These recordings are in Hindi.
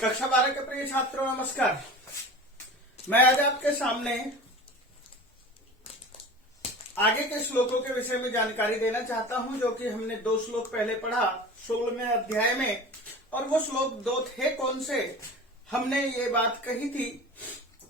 कक्षा 12 के प्रिय छात्रों नमस्कार। मैं आज आपके सामने आगे के श्लोकों के विषय में जानकारी देना चाहता हूं, जो कि हमने 2 श्लोक पहले पढ़ा 16वें अध्याय में। और वो श्लोक 2 थे कौन से? हमने ये बात कही थी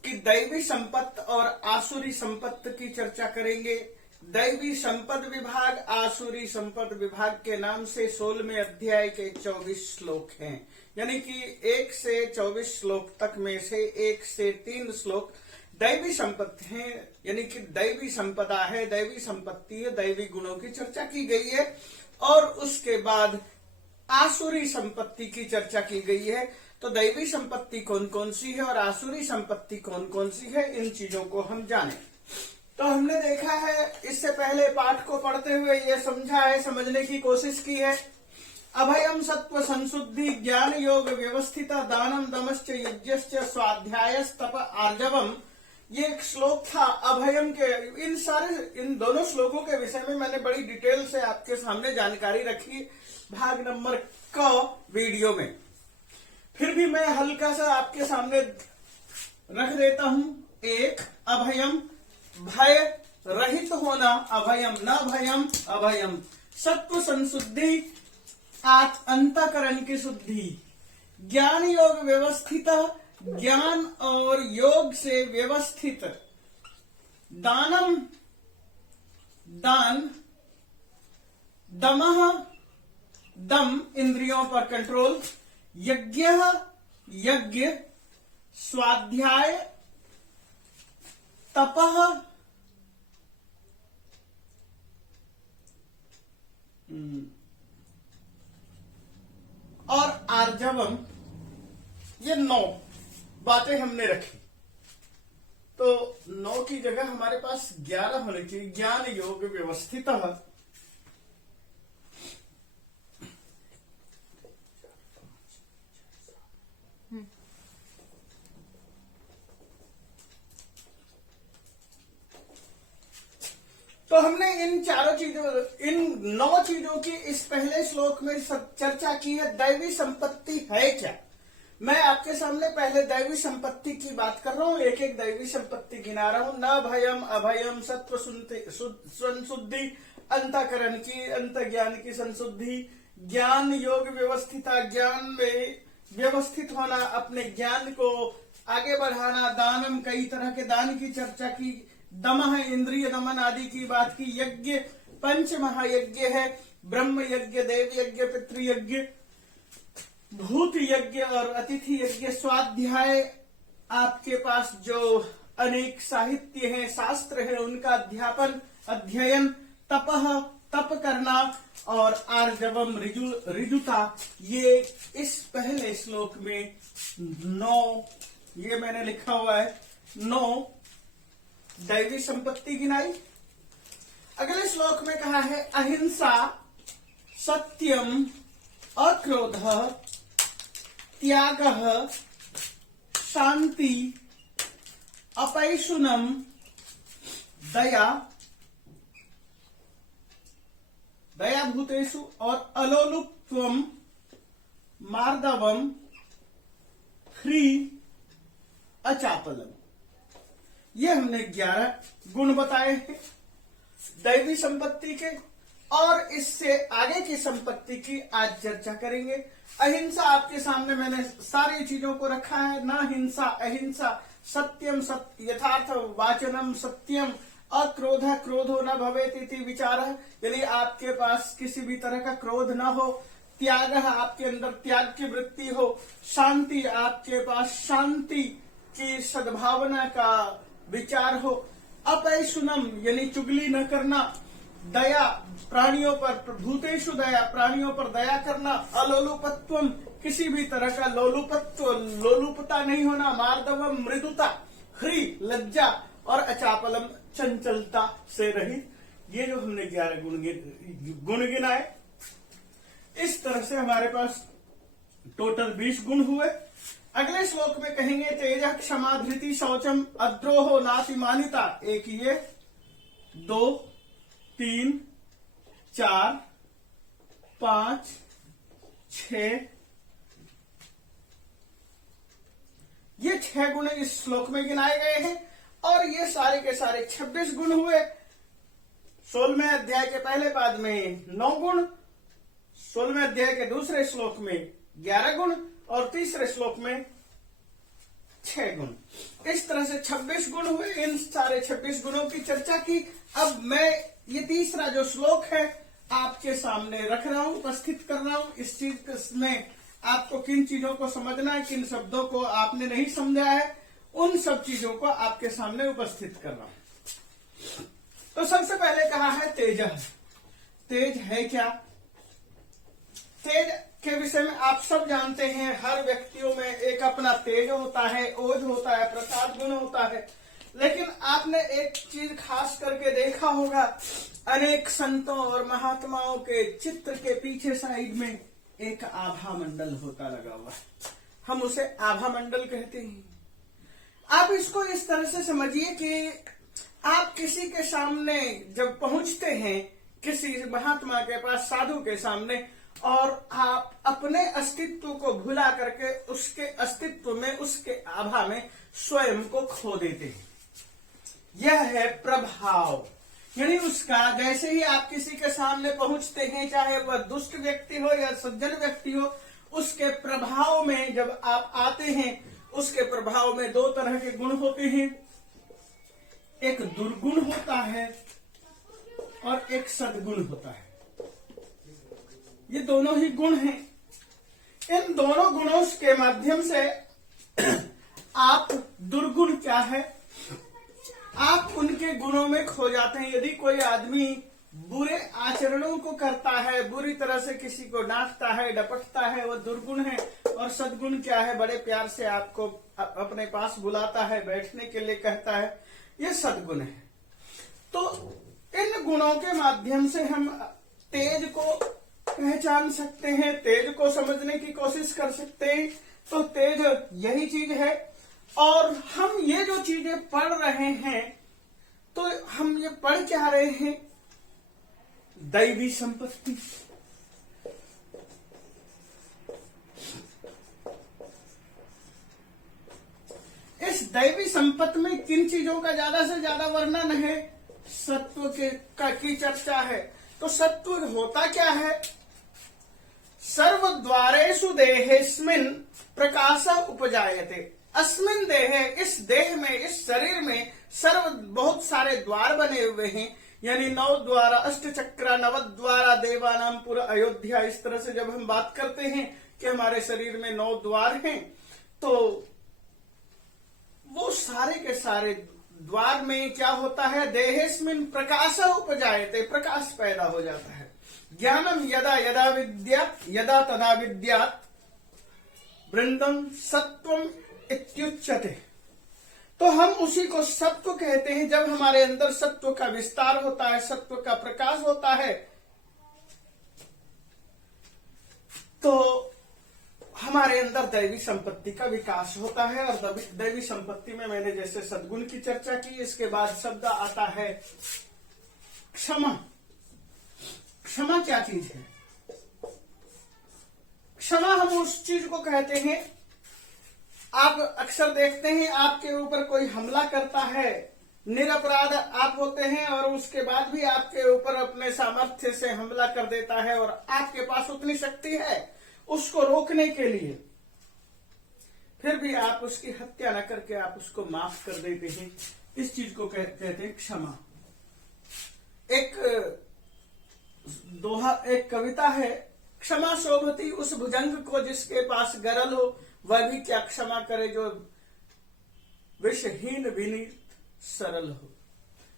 कि दैवी संपत्ति और आसुरी संपत्ति की चर्चा करेंगे। दैवी संपद विभाग, आसुरी संपद विभाग के नाम से 16वें अध्याय के 24 श्लोक हैं। यानी कि 1 से 24 श्लोक तक में से 1 से 3 श्लोक दैवी संपत्ति हैं, यानी कि दैवी संपदा है, दैवी संपत्ति है, दैवी गुणों की चर्चा की गई है। और उसके बाद आसुरी संपत्ति की चर्चा की गई है। तो दैवी संपत्ति कौन कौन सी है और आसुरी संपत्ति कौन कौन सी है, इन चीजों को हम जानें। तो हमने देखा है, इससे पहले पाठ को पढ़ते हुए ये समझा है, समझने की कोशिश की है। अभयम सत्व संशुद्धि ज्ञान योग व्यवस्थित दानम दमश्च यज्ञश्च स्वाध्यायस्तप आर्जवम, ये एक श्लोक था अभयम के। इन दोनों श्लोकों के विषय में मैंने बड़ी डिटेल से आपके सामने जानकारी रखी भाग नंबर क वीडियो में। फिर भी मैं हल्का सा आपके सामने रख देता हूं। 1 अभयम, भय रहित होना, अभयम न भयम अभयम। सत्व संशुद्धि, अंतःकरण की शुद्धि। ज्ञान योग व्यवस्थित, ज्ञान और योग से व्यवस्थित। दानम, दान। दमः, दम इंद्रियों पर कंट्रोल। यज्ञ, यज्ञ। स्वाध्याय, तपः, और आर्जवम। ये 9 बातें हमने रखी। तो 9 की जगह हमारे पास 11 होने चाहिए। ज्ञान योग व्यवस्थित। तो हमने इन 9 चीजों की इस पहले श्लोक में चर्चा की है। दैवी संपत्ति है क्या? मैं आपके सामने पहले दैवी संपत्ति की बात कर रहा हूं, एक एक दैवी संपत्ति गिना रहा हूं। न भयम, अभयम, सत्व संशुद्धि, अंतःकरण की, अंत ज्ञान की संशुद्धि। ज्ञान योग व्यवस्थिता, ज्ञान में व्यवस्थित होना, अपने ज्ञान को आगे बढ़ाना। दानम, कई तरह के दान की चर्चा की। दमः, इंद्रिय दमन आदि की बात की। यज्ञ, 5 महायज्ञ है, ब्रह्म यज्ञ, देव यज्ञ, पितृयज्ञ, भूत यज्ञ और अतिथि यज्ञ। स्वाध्याय, आपके पास जो अनेक साहित्य है, शास्त्र है, उनका अध्यापन, अध्ययन। तपः, तप करना। और आर्जवम, ऋजुता। ये इस पहले श्लोक में 9, ये मैंने लिखा हुआ है, 9 दैवी संपत्ति गिनाई। अगले श्लोक में कहा है अहिंसा, सत्यम, अक्रोध, त्याग, शांति, अपैशुनम, दया, दया भूतेषु, और अलोलुप्त्वम, मार्दवम, ह्री, अचापलम। ये हमने 11 गुण बताए हैं दैवी संपत्ति के। और इससे आगे की संपत्ति की आज चर्चा करेंगे। अहिंसा, आपके सामने मैंने सारी चीजों को रखा है। न हिंसा, अहिंसा। सत्यम, यथार्थ वाचनम, सत्यम। अक्रोध, क्रोधो न भवेत् इति विचारः, यानी आपके पास किसी भी तरह का क्रोध न हो। त्याग, आपके अंदर त्याग की वृत्ति हो। शांति, आपके पास शांति की सद्भावना का विचार हो। अपैशुनम, यानी चुगली न करना। दया, प्राणियों पर, भूतेषु दया, प्राणियों पर दया करना। अलोलुपत्वम, किसी भी तरह का लोलुपता नहीं होना। मार्दवम, मृदुता। ह्री, लज्जा। और अचापलम, चंचलता से रहित। ये जो हमने 11 गुण गिनाए, इस तरह से हमारे पास टोटल 20 गुण हुए। अगले श्लोक में कहेंगे तेज, क्षमा, धृति, शौचम, अद्रोहो, नातिमानिता। एक ये, 2, 3, 4, 5, 6, 6 गुण इस श्लोक में गिनाए गए हैं और ये सारे के सारे 26 गुण हुए। 16वें अध्याय के पहले पाद में 9 गुण, 16वें अध्याय के दूसरे श्लोक में 11 गुण और तीसरे श्लोक में 6 गुण। इस तरह से 26 गुण हुए। इन सारे 26 गुणों की चर्चा की। अब मैं ये तीसरा जो श्लोक है आपके सामने रख रहा हूं, उपस्थित कर रहा हूं। इस चीज में आपको किन चीजों को समझना है, किन शब्दों को आपने नहीं समझा है, उन सब चीजों को आपके सामने उपस्थित कर रहा हूं। तो सबसे पहले कहा है तेज। तेज है क्या? तेज के विषय में आप सब जानते हैं, हर व्यक्तियों में एक अपना तेज होता है, ओज होता है, प्रसाद गुण होता है। लेकिन आपने एक चीज खास करके देखा होगा, अनेक संतों और महात्माओं के चित्र के पीछे साइड में एक आभा मंडल होता लगा हुआ है। हम उसे आभा मंडल कहते हैं। आप इसको इस तरह से समझिए कि आप किसी के सामने जब पहुंचते हैं, किसी महात्मा के पास, साधु के सामने, और आप अपने अस्तित्व को भुला करके उसके अस्तित्व में, उसके आभा में स्वयं को खो देते हैं। यह है प्रभाव। यानी उसका जैसे ही आप किसी के सामने पहुंचते हैं, चाहे वह दुष्ट व्यक्ति हो या सज्जन व्यक्ति हो, उसके प्रभाव में जब आप आते हैं, उसके प्रभाव में 2 तरह के गुण होते हैं। एक दुर्गुण होता है और एक सद्गुण होता है। ये दोनों ही गुण हैं। इन दोनों गुणों के माध्यम से आप दुर्गुण क्या है, आप उनके गुणों में खो जाते हैं। यदि कोई आदमी बुरे आचरणों को करता है, बुरी तरह से किसी को डांटता है, डपटता है, वह दुर्गुण है। और सद्गुण क्या है? बड़े प्यार से आपको अपने पास बुलाता है, बैठने के लिए कहता है, ये सद्गुण है। तो इन गुणों के माध्यम से हम तेज को पहचान सकते हैं, तेज को समझने की कोशिश कर सकते हैं। तो तेज यही चीज है। और हम ये जो चीजें पढ़ रहे हैं, तो हम ये पढ़ क्या रहे हैं? दैवी संपत्ति। इस दैवी संपत्ति में किन चीजों का ज्यादा से ज्यादा वर्णन है? सत्व की चर्चा है। तो सत्व होता क्या है? सर्वद्वारेषु देहेस्मिन् प्रकाश उपजायते। अस्मिन् देहे, इस देह में, इस शरीर में बहुत सारे द्वार बने हुए हैं। यानी 9 द्वारा, अष्टचक्रा, नवद्वारा, देवानामपुर, अयोध्या। इस तरह से जब हम बात करते हैं कि हमारे शरीर में 9 द्वार हैं, तो वो सारे के सारे द्वार में क्या होता है? देहेस्मिन् प्रकाश उपजायते, प्रकाश पैदा हो जाता है। ज्ञानम यदा यदा विद्यात् यदा तदा विद्यात् वृंदम सत्वम इत्युच्यते। तो हम उसी को सत्व कहते हैं। जब हमारे अंदर सत्व का विस्तार होता है, सत्व का प्रकाश होता है, तो हमारे अंदर दैवी संपत्ति का विकास होता है। और दैवी संपत्ति में मैंने जैसे सद्गुण की चर्चा की, इसके बाद शब्द आता है क्षमा। क्षमा क्या चीज है? क्षमा हम उस चीज को कहते हैं, आप अक्सर देखते हैं आपके ऊपर कोई हमला करता है, निरपराध आप होते हैं, और उसके बाद भी आपके ऊपर अपने सामर्थ्य से हमला कर देता है, और आपके पास उतनी शक्ति है उसको रोकने के लिए, फिर भी आप उसकी हत्या न करके आप उसको माफ कर देते हैं। इस चीज को कहते हैं क्षमा। एक कविता है, क्षमा शोभती उस भुजंग को जिसके पास गरल हो, वह भी क्या क्षमा करे जो विषहीन विनीत सरल हो।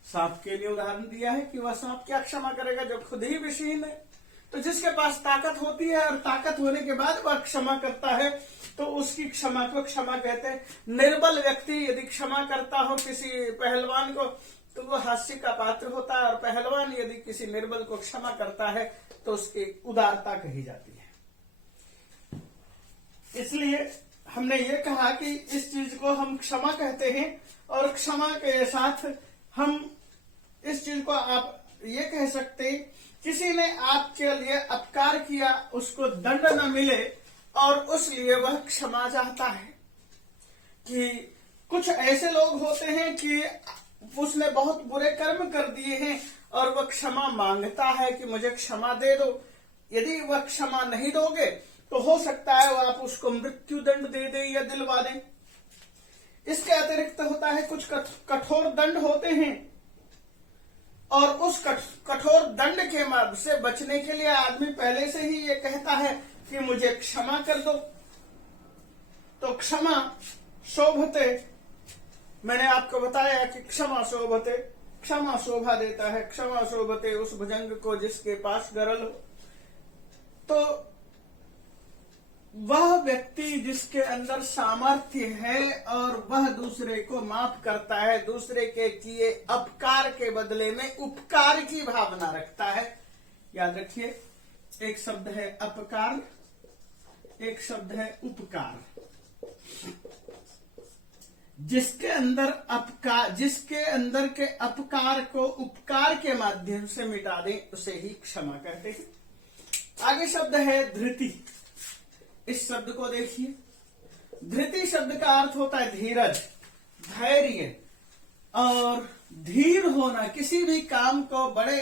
सांप के लिए उदाहरण दिया है कि वह सांप क्या क्षमा करेगा जो खुद ही विषहीन है। तो जिसके पास ताकत होती है और ताकत होने के बाद वह क्षमा करता है, तो उसकी क्षमा को क्षमा कहते हैं। निर्बल व्यक्ति यदि क्षमा करता हो किसी पहलवान को, तो वो हास्य का पात्र होता है, और पहलवान यदि किसी निर्बल को क्षमा करता है तो उसकी उदारता कही जाती है। इसलिए हमने ये कहा कि इस चीज को हम क्षमा कहते हैं, और क्षमा के साथ हम इस चीज को आप ये कह सकते हैं, किसी ने आपके लिए अपकार किया, उसको दंड न मिले और उस लिए वह क्षमा चाहता है। कि कुछ ऐसे लोग होते हैं कि उसने बहुत बुरे कर्म कर दिए हैं और वह क्षमा मांगता है कि मुझे क्षमा दे दो। यदि वह क्षमा नहीं दोगे तो हो सकता है वह आप उसको मृत्यु दंड दे दे या दिलवा दें। इसके अतिरिक्त होता है कुछ कठोर दंड होते हैं और उस कठोर दंड के मार्ग से बचने के लिए आदमी पहले से ही ये कहता है कि मुझे क्षमा कर दो। तो क्षमा शोभते, मैंने आपको बताया कि क्षमा शोभते, क्षमा शोभा देता है। क्षमा शोभते उस भुजंग को जिसके पास गरल हो। तो वह व्यक्ति जिसके अंदर सामर्थ्य है और वह दूसरे को माफ करता है, दूसरे के किए अपकार के बदले में उपकार की भावना रखता है। याद रखिए, एक शब्द है अपकार, एक शब्द है उपकार। जिसके अंदर के अपकार को उपकार के माध्यम से मिटा दें उसे ही क्षमा कहते हैं। आगे शब्द है धृति। इस शब्द को देखिए, धृति शब्द का अर्थ होता है धीरज, धैर्य और धीर होना। किसी भी काम को बड़े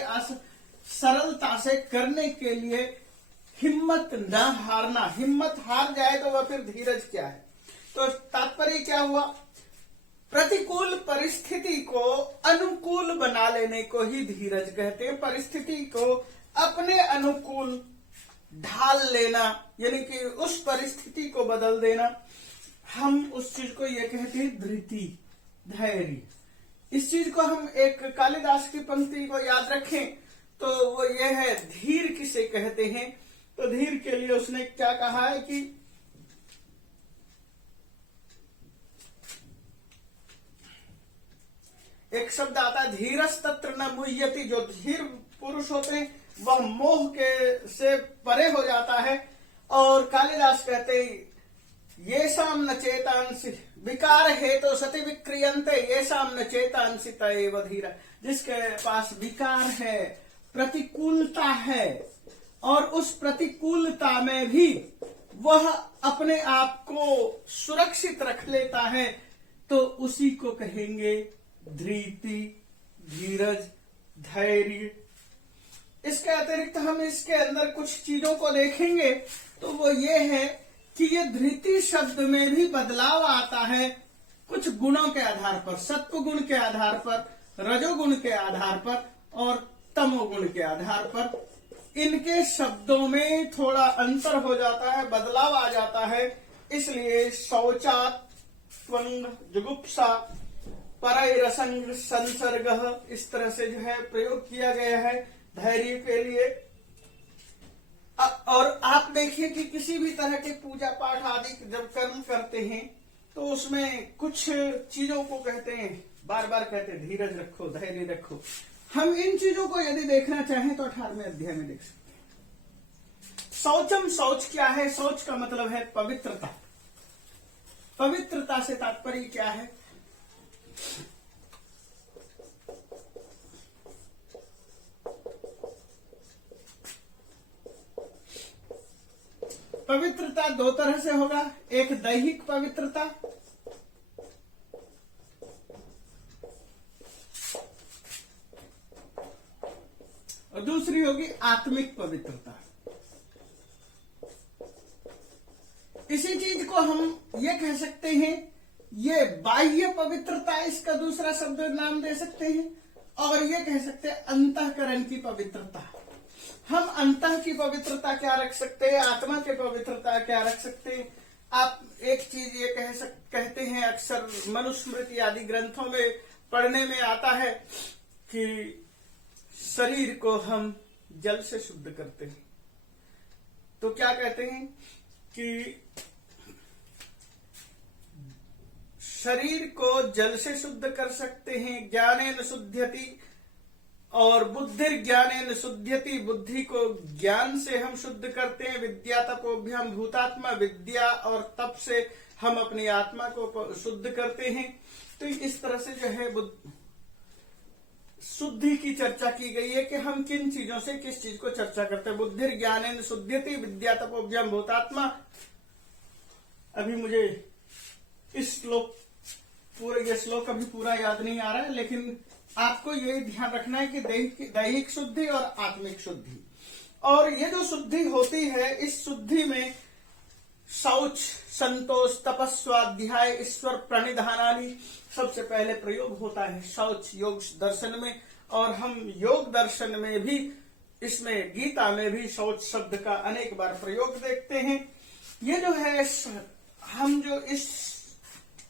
सरलता से करने के लिए हिम्मत न हारना। हिम्मत हार जाए तो वह फिर धीरज क्या है। तो तात्पर्य क्या हुआ, प्रतिकूल परिस्थिति को अनुकूल बना लेने को ही धीरज कहते हैं। परिस्थिति को अपने अनुकूल ढाल लेना, यानी कि उस परिस्थिति को बदल देना, हम उस चीज को ये कहते हैं धृति, धैर्य। इस चीज को हम एक कालिदास की पंक्ति को याद रखें तो वो ये है, धीर किसे कहते हैं। तो धीर के लिए उसने क्या कहा है कि एक शब्द आता है धीरस्तत्र न मुह्यति। जो धीर पुरुष होते हैं वह मोह के से परे हो जाता है। और कालिदास कहते ये शाम न चेतांसी विकार है तो सति विक्रियंते, ये शाम न चेतांसी तएव धीरा। जिसके पास विकार है, प्रतिकूलता है और उस प्रतिकूलता में भी वह अपने आप को सुरक्षित रख लेता है, तो उसी को कहेंगे धृति, धीरज, धैर्य। इसके अतिरिक्त हम इसके अंदर कुछ चीजों को देखेंगे तो वो ये है कि ये धृति शब्द में भी बदलाव आता है कुछ गुणों के आधार पर, सत्व गुण के आधार पर, रजोगुण के आधार पर और तमोगुण के आधार पर। इनके शब्दों में थोड़ा अंतर हो जाता है, बदलाव आ जाता है। इसलिए शौचात्, त्वंग, जुगुप्सा, परैरसंग, संसर्ग, इस तरह से जो है प्रयोग किया गया है धैर्य के लिए। और आप देखिए कि किसी भी तरह के पूजा पाठ आदि जब कर्म करते हैं तो उसमें कुछ चीजों को कहते हैं, बार बार कहते हैं धीरज रखो, धैर्य रखो। हम इन चीजों को यदि देखना चाहें तो 18वें अध्याय में देख सकते हैं। शौचम, शौच क्या है? शौच का मतलब है पवित्रता। पवित्रता से तात्पर्य क्या है? पवित्रता दो तरह से होगा, एक दैहिक पवित्रता और दूसरी होगी आत्मिक पवित्रता। इसी चीज को हम ये कह सकते हैं, ये बाह्य पवित्रता, इसका दूसरा शब्द नाम दे सकते हैं, और ये कह सकते हैं अंतःकरण की पवित्रता। हम अंतः की पवित्रता क्या रख सकते हैं, आत्मा की पवित्रता क्या रख सकते हैं। आप एक चीज ये कहते हैं, अक्सर मनुस्मृति आदि ग्रंथों में पढ़ने में आता है कि शरीर को हम जल से शुद्ध करते हैं। तो क्या कहते हैं कि शरीर को जल से शुद्ध कर सकते हैं, ज्ञानेन शुद्ध्यति, और बुद्धिर ज्ञानेन शुद्ध्यति, बुद्धि को ज्ञान से हम शुद्ध करते हैं। विद्या तपोभ्याम भूतात्मा, विद्या और तप से हम अपनी आत्मा को शुद्ध करते हैं। तो इस तरह से जो है शुद्धि की चर्चा की गई है कि हम किन चीजों से किस चीज को चर्चा करते हैं। बुद्धिर ज्ञानेन शुद्ध्यति, विद्या तपोभ्याम भूतात्मा। अभी मुझे इस श्लोक पूरे ये श्लोक अभी पूरा याद नहीं आ रहा है, लेकिन आपको ये ध्यान रखना है कि दैहिक शुद्धि और आत्मिक शुद्धि, और ये जो शुद्धि होती है इस शुद्धि में शौच, संतोष, तपस्वाध्याय, ईश्वर प्रणिधानादि सबसे पहले प्रयोग होता है शौच योग दर्शन में। और हम योग दर्शन में भी, इसमें गीता में भी शौच शब्द का अनेक बार प्रयोग देखते हैं। ये जो है हम जो इस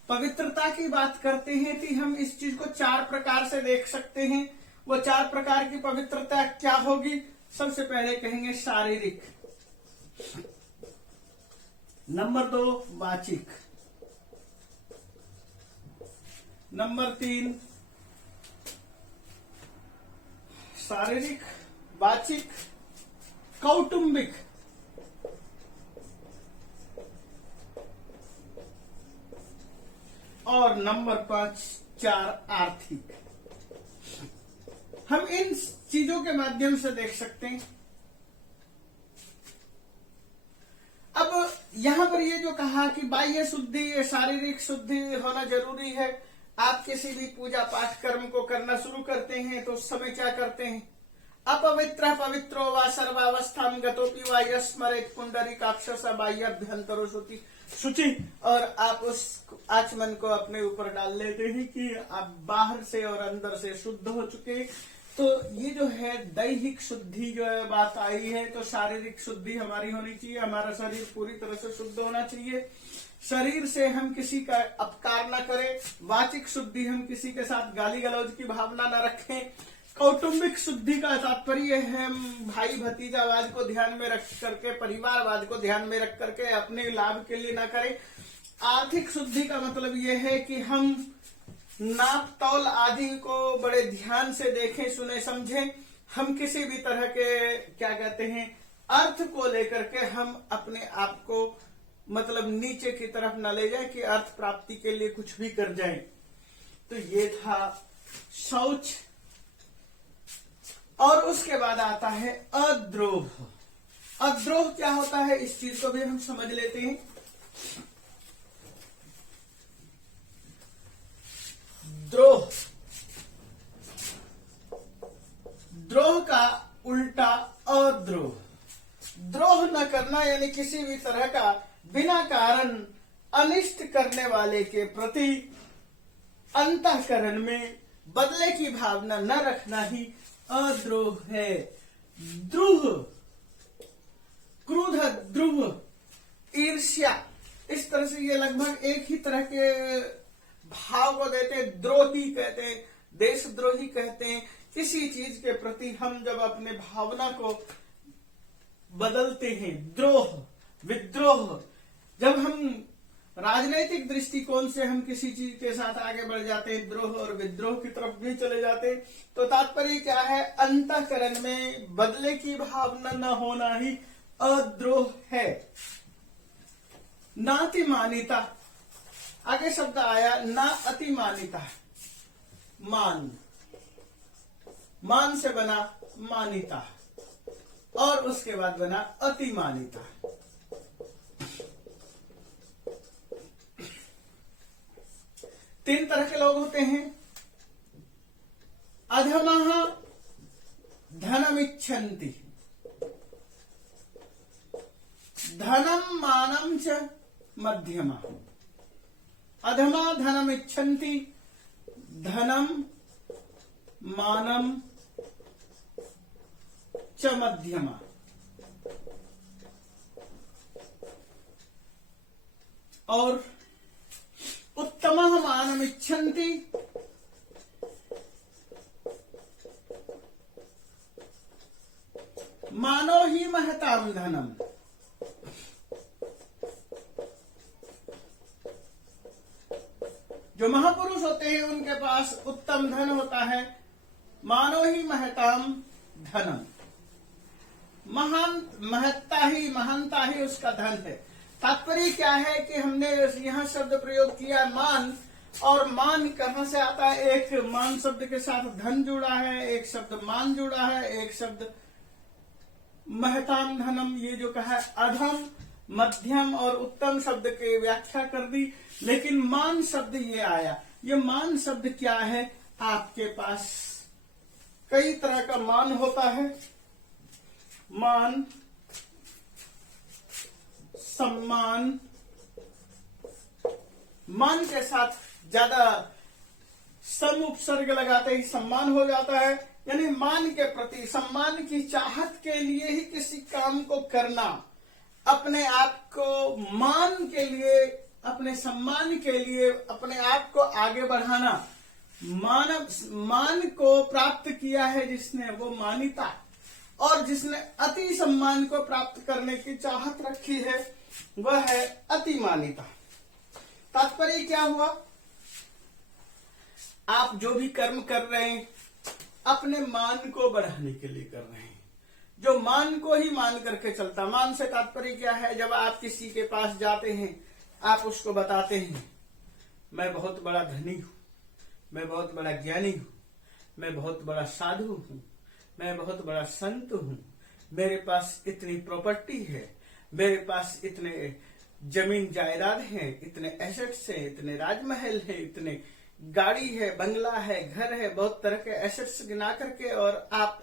पवित्रता की बात करते हैं कि हम इस चीज को 4 प्रकार से देख सकते हैं। वो 4 प्रकार की पवित्रता क्या होगी? सबसे पहले कहेंगे शारीरिक, नंबर 2 वाचिक, नंबर 3 शारीरिक, वाचिक, कौटुंबिक, और नंबर 4 आर्थिक। हम इन चीजों के माध्यम से देख सकते हैं। अब यहां पर ये जो कहा कि बाह्य शुद्धि, शारीरिक शुद्धि होना जरूरी है। आप किसी भी पूजा पाठ कर्म को करना शुरू करते हैं तो उस समय क्या करते हैं? अपवित्र पवित्रो वा सर्वावस्थाम गतोपि वा यस्मरेत पुंडरीकाक्ष बाह्याभ्यंतरो शुचि, और आप उस आचमन को अपने ऊपर डाल लेते हैं कि आप बाहर से और अंदर से शुद्ध हो चुके। तो ये जो है दैहिक शुद्धि जो है बात आई है, तो शारीरिक शुद्धि हमारी होनी चाहिए, हमारा शरीर पूरी तरह से शुद्ध होना चाहिए, शरीर से हम किसी का अपकार न करें। वाचिक शुद्धि, हम किसी के साथ गाली गलौज की भावना न रखें। कौटुंबिक शुद्धि का तात्पर्य है हम भाई भतीजावाद को ध्यान में रख करके, परिवारवाद को ध्यान में रख करके अपने लाभ के लिए न करें। आर्थिक शुद्धि का मतलब यह है कि हम नाप तौल आदि को बड़े ध्यान से देखें, सुने, समझें। हम किसी भी तरह के क्या कहते हैं अर्थ को लेकर के हम अपने आप को मतलब नीचे की तरफ न ले जाए कि अर्थ प्राप्ति के लिए कुछ भी कर जाए। तो ये था शौच। और उसके बाद आता है अद्रोह। अद्रोह क्या होता है, इस चीज को भी हम समझ लेते हैं। द्रोह, द्रोह का उल्टा अद्रोह। द्रोह न करना यानी किसी भी तरह का बिना कारण अनिष्ट करने वाले के प्रति अंतःकरण में बदले की भावना न रखना ही अद्रोह है। द्रोह, क्रोध, द्रोह, ईर्ष्या, इस तरह से ये लगभग एक ही तरह के भाव को देते हैं। द्रोही कहते हैं, देशद्रोही कहते हैं। किसी चीज के प्रति हम जब अपने भावना को बदलते हैं, द्रोह, विद्रोह, जब हम राजनीतिक दृष्टिकोण से हम किसी चीज के साथ आगे बढ़ जाते हैं, द्रोह और विद्रोह की तरफ भी चले जाते हैं, तो तात्पर्य क्या है? अंतःकरण में बदले की भावना न होना ही अद्रोह है। नातिमानिता, आगे शब्द आया ना अतिमानिता, मान, मान से बना मानिता, और उसके बाद बना अतिमानिता। तीन तरह के लोग होते हैं। अधमः धनमिच्छन्ति, धनम मानम च मध्यमः। अधमा धनमिच्छन्ति, धनम मानम च मध्यमा। और उत्तमः मानमिच्छन्ति, मानो ही महताम धनम। जो महापुरुष होते हैं उनके पास उत्तम धन होता है, मानो ही महताम धनम। महान, महत्ता ही, महानता ही उसका धन है। तात्पर्य क्या है कि हमने यहाँ शब्द प्रयोग किया मान, और मान कहां से आता है? एक मान शब्द के साथ धन जुड़ा है, एक शब्द मान जुड़ा है, एक शब्द महताम धनम। ये जो कहा अधम मध्यम और उत्तम शब्द की व्याख्या कर दी, लेकिन मान शब्द ये आया। ये मान शब्द क्या है? आपके पास कई तरह का मान होता है। मान, सम्मान, मान के साथ ज्यादा सम उपसर्ग लगाते ही सम्मान हो जाता है, यानी मान के प्रति, सम्मान की चाहत के लिए ही किसी काम को करना, अपने आप को मान के लिए, अपने सम्मान के लिए अपने आप को आगे बढ़ाना। मान को प्राप्त किया है जिसने, वो मानिता, और जिसने अति सम्मान को प्राप्त करने की चाहत रखी है वह है अतिमानिता। तात्पर्य क्या हुआ? आप जो भी कर्म कर रहे हैं अपने मान को बढ़ाने के लिए कर रहे हैं। जो मान को ही मान करके चलता, मान से तात्पर्य क्या है? जब आप किसी के पास जाते हैं, आप उसको बताते हैं मैं बहुत बड़ा धनी हूं, मैं बहुत बड़ा ज्ञानी हूं, मैं बहुत बड़ा साधु हूं, मैं बहुत बड़ा संत हूं, मेरे पास इतनी प्रॉपर्टी है, मेरे पास इतने जमीन जायदाद है, इतने एसेट्स हैं, इतने राजमहल है, इतने गाड़ी है, बंगला है, घर है, बहुत तरह के एसेट्स गिना करके, और आप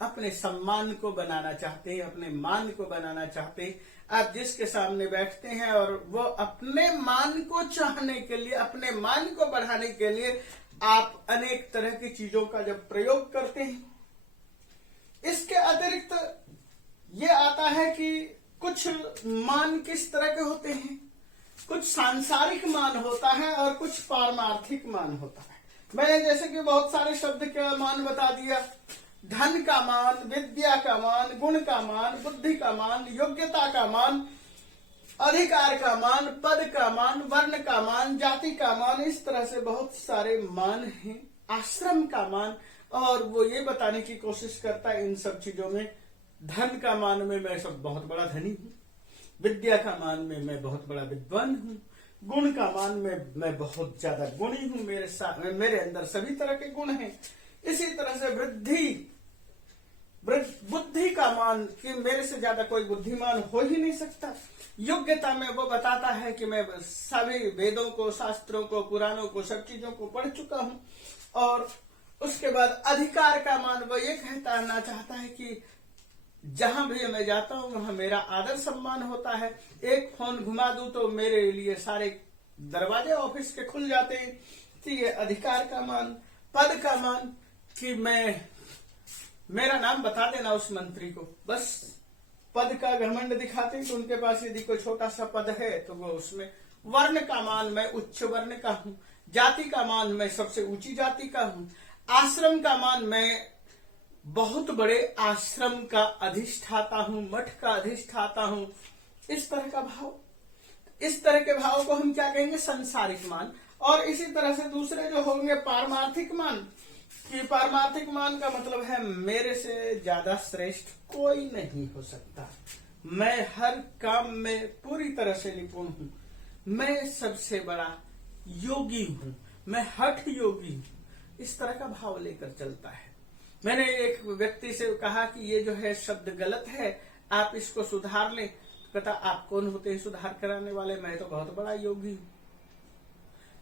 अपने सम्मान को बनाना चाहते हैं, अपने मान को बनाना चाहते हैं। आप जिसके सामने बैठते हैं और वो अपने मान को चाहने के लिए, अपने मान को बढ़ाने के लिए आप अनेक तरह की चीजों का जब प्रयोग करते हैं। इसके अतिरिक्त ये आता है कि कुछ मान किस तरह के होते हैं? कुछ सांसारिक मान होता है और कुछ पारमार्थिक मान होता है। मैंने जैसे कि बहुत सारे शब्द का मान बता दिया। धन का मान, विद्या का मान, गुण का मान, बुद्धि का मान, योग्यता का मान, अधिकार का मान, पद का मान, वर्ण का मान, जाति का मान, इस तरह से बहुत सारे मान हैं। आश्रम का मान, और वो ये बताने की कोशिश करता है इन सब चीजों में, धन का मान में मैं सब बहुत बड़ा धनी हूं, विद्या का मान में मैं बहुत बड़ा विद्वान हूं, गुण का मान में मैं बहुत ज्यादा गुणी हूं, मेरे अंदर सभी तरह के गुण हैं। इसी तरह से बुद्धि का मान कि मेरे से ज्यादा कोई बुद्धिमान हो ही नहीं सकता। योग्यता में वो बताता है कि मैं सभी वेदों को, शास्त्रों को, पुराणों को, सब चीजों को पढ़ चुका हूं। और उसके बाद अधिकार का मान वो ये कहना चाहता है कि जहां भी मैं जाता हूं वहां मेरा आदर सम्मान होता है। एक फोन घुमा दूं तो मेरे लिए सारे दरवाजे ऑफिस के खुल जाते हैं। तो ये अधिकार का मान। पद का मान कि मेरा नाम बता देना उस मंत्री को, बस पद का घमंड दिखाते हैं कि उनके पास यदि कोई छोटा सा पद है तो वो उसमें। वर्ण का मान मैं उच्च वर्ण का हूं। जाति का मान मैं सबसे ऊंची जाति का हूं। आश्रम का मान मैं बहुत बड़े आश्रम का अधिष्ठाता हूं, मठ का अधिष्ठाता हूं। इस तरह का भाव, इस तरह के भाव को हम क्या कहेंगे? संसारिक मान। और इसी तरह से दूसरे जो होंगे पारमार्थिक मान, कि पारमार्थिक मान का मतलब है मेरे से ज्यादा श्रेष्ठ कोई नहीं हो सकता, मैं हर काम में पूरी तरह से निपुण हूं, मैं सबसे बड़ा योगी हूं, मैं हठ योगी हूं। इस तरह का भाव लेकर चलता है। मैंने एक व्यक्ति से कहा कि ये जो है शब्द गलत है, आप इसको सुधार लें। कहता आप कौन होते हैं सुधार कराने वाले, मैं तो बहुत बड़ा योगी हूं।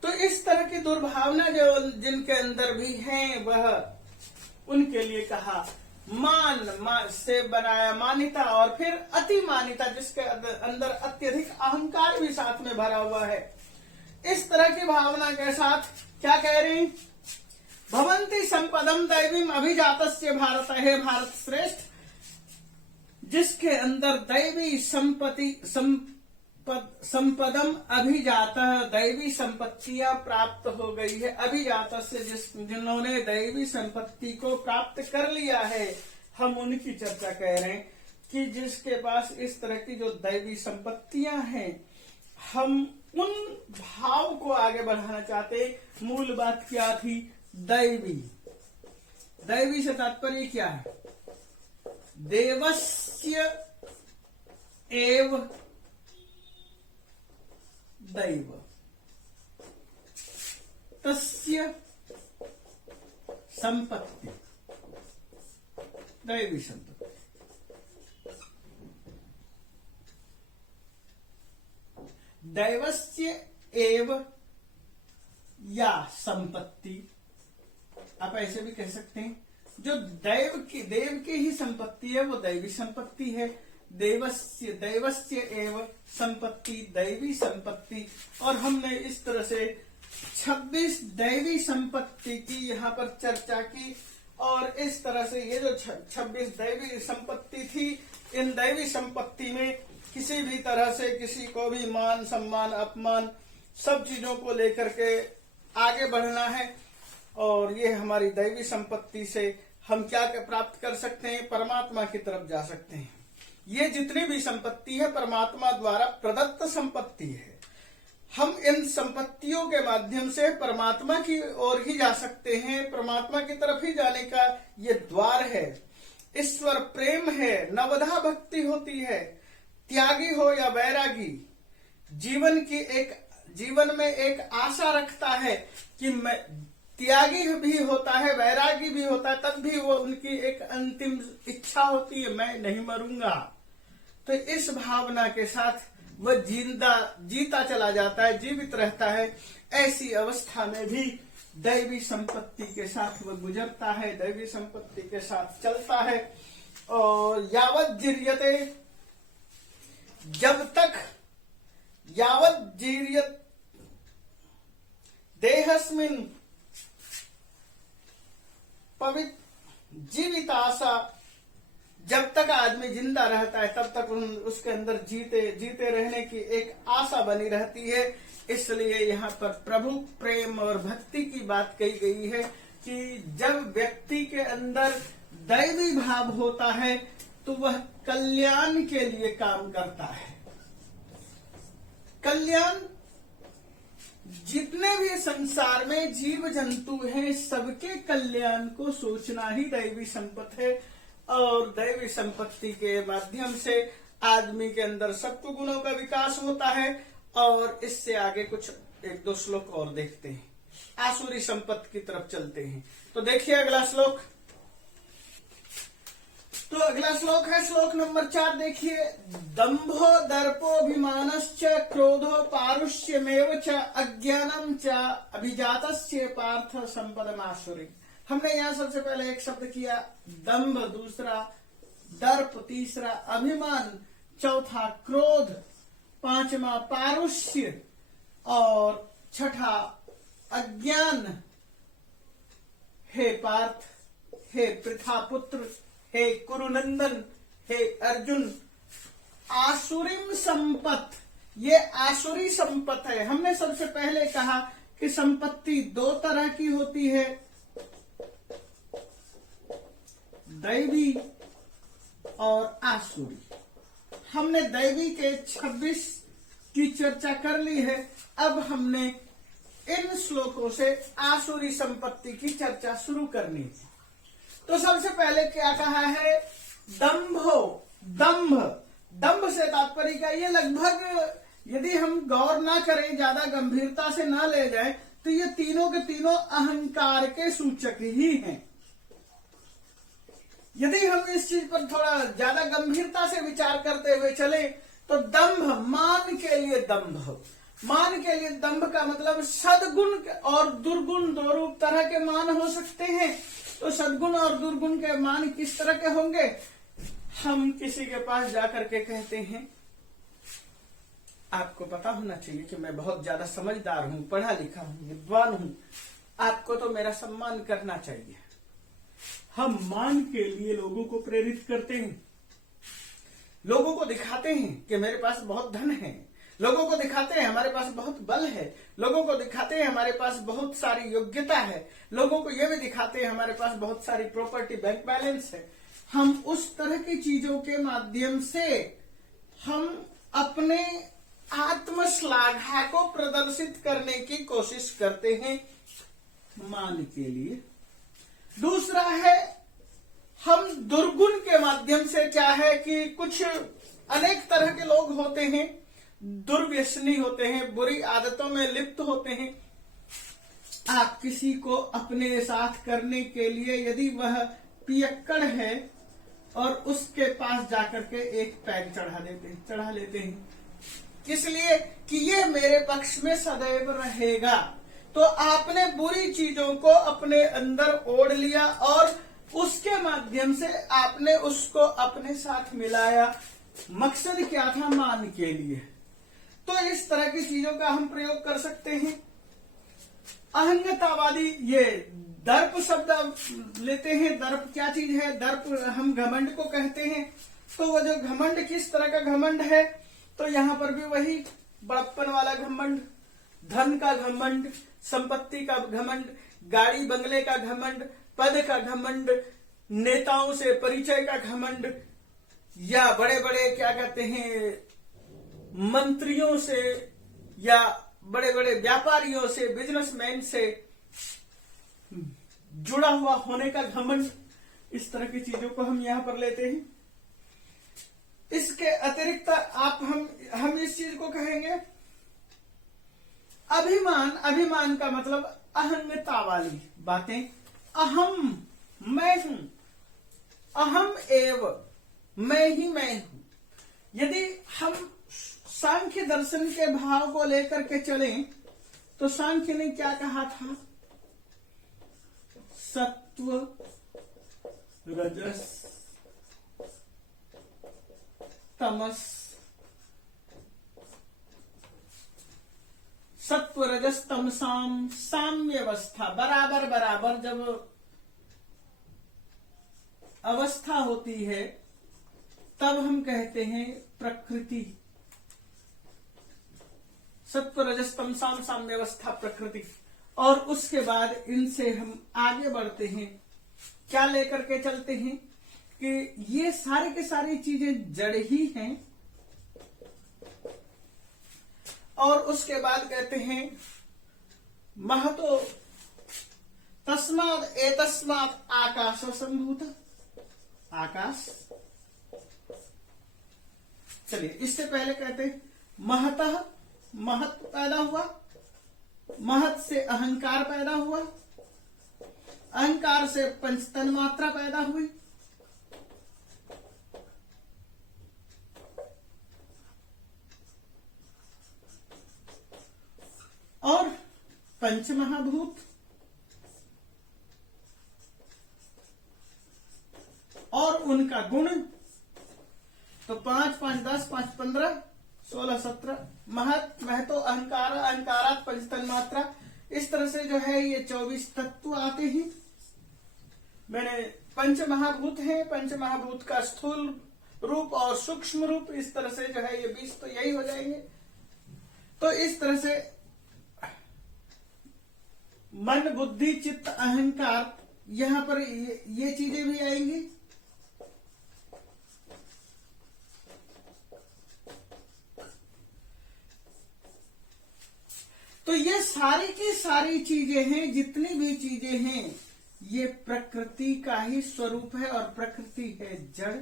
तो इस तरह की दुर्भावना जो जिनके अंदर भी है, वह उनके लिए कहा मान से बनाया मान्यता, और फिर अति मान्यता जिसके अंदर अत्यधिक अहंकार भी साथ में भरा हुआ है। इस तरह की भावना के साथ क्या कह रहे हैं? भवंती संपदम दैवीम अभिजातस्य भारत, है भारत श्रेष्ठ, जिसके अंदर दैवी संपदम अभिजात, दैवी संपत्तियां प्राप्त हो गई है। अभिजात से जिन्होंने दैवी संपत्ति को प्राप्त कर लिया है, हम उनकी चर्चा कह रहे हैं कि जिसके पास इस तरह की जो दैवी संपत्तियां हैं, हम उन भाव को आगे बढ़ाना चाहते हैं। मूल बात क्या थी? दैवी। दैवी से तात्पर्य क्या है? देवस्य एव दैव, तस्य संपत्ति, दैवी संपत्ति। दैवस्य एव या संपत्ति, आप ऐसे भी कह सकते हैं, जो देव की ही संपत्ति है वो दैवी संपत्ति है। दैवस्य एव संपत्ति, दैवी संपत्ति। और हमने इस तरह से 26 दैवी संपत्ति की यहाँ पर चर्चा की। और इस तरह से ये जो 26 दैवी संपत्ति थी, इन दैवी संपत्ति में किसी भी तरह से किसी को भी मान सम्मान अपमान सब चीजों को लेकर के आगे बढ़ना है। और ये हमारी दैवी संपत्ति से हम क्या प्राप्त कर सकते हैं, परमात्मा की तरफ जा सकते हैं। ये जितनी भी संपत्ति है परमात्मा द्वारा प्रदत्त संपत्ति है। हम इन संपत्तियों के माध्यम से परमात्मा की ओर ही जा सकते हैं, परमात्मा की तरफ ही जाने का ये द्वार है। ईश्वर प्रेम है, नवधा भक्ति होती है। त्यागी हो या वैरागी, जीवन में एक आशा रखता है कि मैं त्यागी भी होता है, वैरागी भी होता है, तब भी वो उनकी एक अंतिम इच्छा होती है, मैं नहीं मरूंगा। तो इस भावना के साथ वह जीता चला जाता है, जीवित रहता है। ऐसी अवस्था में भी दैवी संपत्ति के साथ वह गुजरता है, दैवी संपत्ति के साथ चलता है। और यावत जीर्यते, यावत जीर्यत देहस्मिन् पवित्र जीवित आशा, जब तक आदमी जिंदा रहता है तब तक उसके अंदर जीते रहने की एक आशा बनी रहती है। इसलिए यहाँ पर प्रभु प्रेम और भक्ति की बात कही गई है कि जब व्यक्ति के अंदर दैवी भाव होता है तो वह कल्याण के लिए काम करता है। कल्याण, जितने भी संसार में जीव जंतु हैं सबके कल्याण को सोचना ही दैवी संपत्ति है। और दैवी संपत्ति के माध्यम से आदमी के अंदर सत्व गुणों का विकास होता है। और इससे आगे कुछ 1-2 श्लोक और देखते हैं, आसुरी संपत्ति की तरफ चलते हैं। तो देखिए अगला श्लोक। तो अगला श्लोक है श्लोक नंबर 4। देखिए, दंभो दर्पोभिमानश्च क्रोधो पारुष्यमेव च अज्ञानम च अभिजातस्य पार्थ संपदमासुरी। हमने यहाँ सबसे पहले एक शब्द किया दंभ, दूसरा दर्प, तीसरा अभिमान, चौथा क्रोध, पांचवा पारुष्य और छठा अज्ञान। हे पार्थ, हे पृथापुत्र, हे कुरुनंदन, हे अर्जुन, आसुरीम संपत, ये आसुरी संपत है। हमने सबसे पहले कहा कि संपत्ति 2 तरह की होती है, दैवी और आसुरी। हमने दैवी के 26 की चर्चा कर ली है। अब हमने इन श्लोकों से आसुरी संपत्ति की चर्चा शुरू करनी है। तो सबसे पहले क्या कहा है, दंभ से तात्पर्य का ये लगभग यदि हम गौर ना करें, ज्यादा गंभीरता से ना ले जाएं, तो ये तीनों के तीनों अहंकार के सूचक ही हैं। यदि हम इस चीज पर थोड़ा ज्यादा गंभीरता से विचार करते हुए चले तो दंभ, मान के लिए दंभ, मान के लिए दंभ का मतलब सद्गुण और दुर्गुण 2 रूप तरह के मान हो सकते हैं। तो सद्गुण और दुर्गुण के मान किस तरह के होंगे? हम किसी के पास जाकर के कहते हैं, आपको पता होना चाहिए कि मैं बहुत ज्यादा समझदार हूं, पढ़ा लिखा हूं, विद्वान हूं, आपको तो मेरा सम्मान करना चाहिए। हम मान के लिए लोगों को प्रेरित करते हैं, लोगों को दिखाते हैं कि मेरे पास बहुत धन है, लोगों को दिखाते हैं हमारे पास बहुत बल है, लोगों को दिखाते हैं हमारे पास बहुत सारी योग्यता है, लोगों को यह भी दिखाते हैं हमारे पास बहुत सारी प्रॉपर्टी, बैंक बैलेंस है। हम उस तरह की चीजों के माध्यम से हम अपने आत्मश्लाघा को प्रदर्शित करने की कोशिश करते हैं मान के लिए। दूसरा है, हम दुर्गुण के माध्यम से, क्या है कि कुछ अनेक तरह के लोग होते हैं, दुर्व्यसनी होते हैं, बुरी आदतों में लिप्त होते हैं। आप किसी को अपने साथ करने के लिए, यदि वह पियक्कड़ है और उसके पास जाकर के एक पैग चढ़ा लेते हैं, किस लिए कि ये मेरे पक्ष में सदैव रहेगा। तो आपने बुरी चीजों को अपने अंदर ओढ़ लिया और उसके माध्यम से आपने उसको अपने साथ मिलाया। मकसद क्या था? मान के लिए। तो इस तरह की चीजों का हम प्रयोग कर सकते हैं। अहंगतावादी, ये दर्प शब्द लेते हैं। दर्प क्या चीज है? दर्प हम घमंड को कहते हैं। तो वो जो घमंड, किस तरह का घमंड है? तो यहां पर भी वही बड़प्पन वाला घमंड, धन का घमंड, संपत्ति का घमंड, गाड़ी बंगले का घमंड, पद का घमंड, नेताओं से परिचय का घमंड, या बड़े बड़े क्या कहते हैं मंत्रियों से या बड़े बड़े व्यापारियों से, बिजनेसमैन से जुड़ा हुआ होने का घमंड। इस तरह की चीजों को हम यहां पर लेते हैं। इसके अतिरिक्त हम इस चीज को कहेंगे अभिमान। अभिमान का मतलब अहंगता वाली बातें। अहम, मैं हूं। अहम एव, मैं ही मैं हूं। यदि हम सांख्य दर्शन के भाव को लेकर के चलें तो सांख्य ने क्या कहा था? सत्व, रजस, तमस। सत्व रजस तमसाम साम्य अवस्था, बराबर बराबर जब अवस्था होती है तब हम कहते हैं प्रकृति। सत्व रजस तमसाम साम्य अवस्था प्रकृति। और उसके बाद इनसे हम आगे बढ़ते हैं, क्या लेकर के चलते हैं कि ये सारी की सारी चीजें जड़ ही हैं। और उसके बाद कहते हैं महतो तस्माद एतस्मात् आकाश संभूत। आकाश। चलिए, इससे पहले कहते हैं महतः, महत पैदा हुआ। महत से अहंकार पैदा हुआ। अहंकार से पंचतन मात्रा पैदा हुई। और पंच महाभूत और उनका गुण। तो 5 5 10 5 15 16 17 महत, महतो, अहंकार, अहंकारात पंचतन मात्रा। इस तरह से जो है ये 24 तत्व आते हैं। मैंने पंच महाभूत है, पंच महाभूत का स्थूल रूप और सूक्ष्म रूप, इस तरह से जो है ये 20 तो यही हो जाएंगे। तो इस तरह से मन, बुद्धि, चित्त, अहंकार, यहां पर ये चीजें भी आएंगी। तो ये सारी की सारी चीजें हैं, जितनी भी चीजें हैं ये प्रकृति का ही स्वरूप है और प्रकृति है जड़।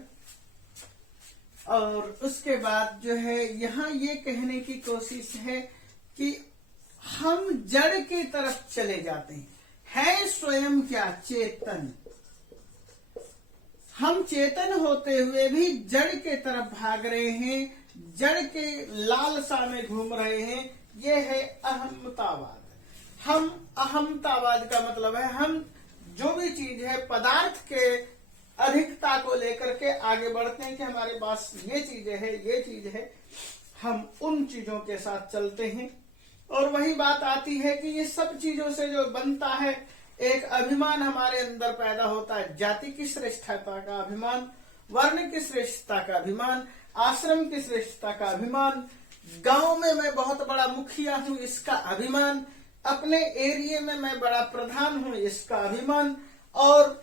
और उसके बाद जो है यहां ये कहने की कोशिश है कि हम जड़ की तरफ चले जाते हैं। है स्वयं क्या? चेतन। हम चेतन होते हुए भी जड़ के तरफ भाग रहे हैं, जड़ के लालसा में घूम रहे हैं। ये है अहमतावाद। हम अहमतावाद का मतलब है हम जो भी चीज है पदार्थ के अधिकता को लेकर के आगे बढ़ते हैं कि हमारे पास ये चीजें है, ये चीज है, हम उन चीजों के साथ चलते हैं। और वही बात आती है कि ये सब चीजों से जो बनता है एक अभिमान हमारे अंदर पैदा होता है। जाति की श्रेष्ठता का अभिमान, वर्ण की श्रेष्ठता का अभिमान, आश्रम की श्रेष्ठता का अभिमान, गांव में मैं बहुत बड़ा मुखिया हूं इसका अभिमान, अपने एरिया में मैं बड़ा प्रधान हूं इसका अभिमान, और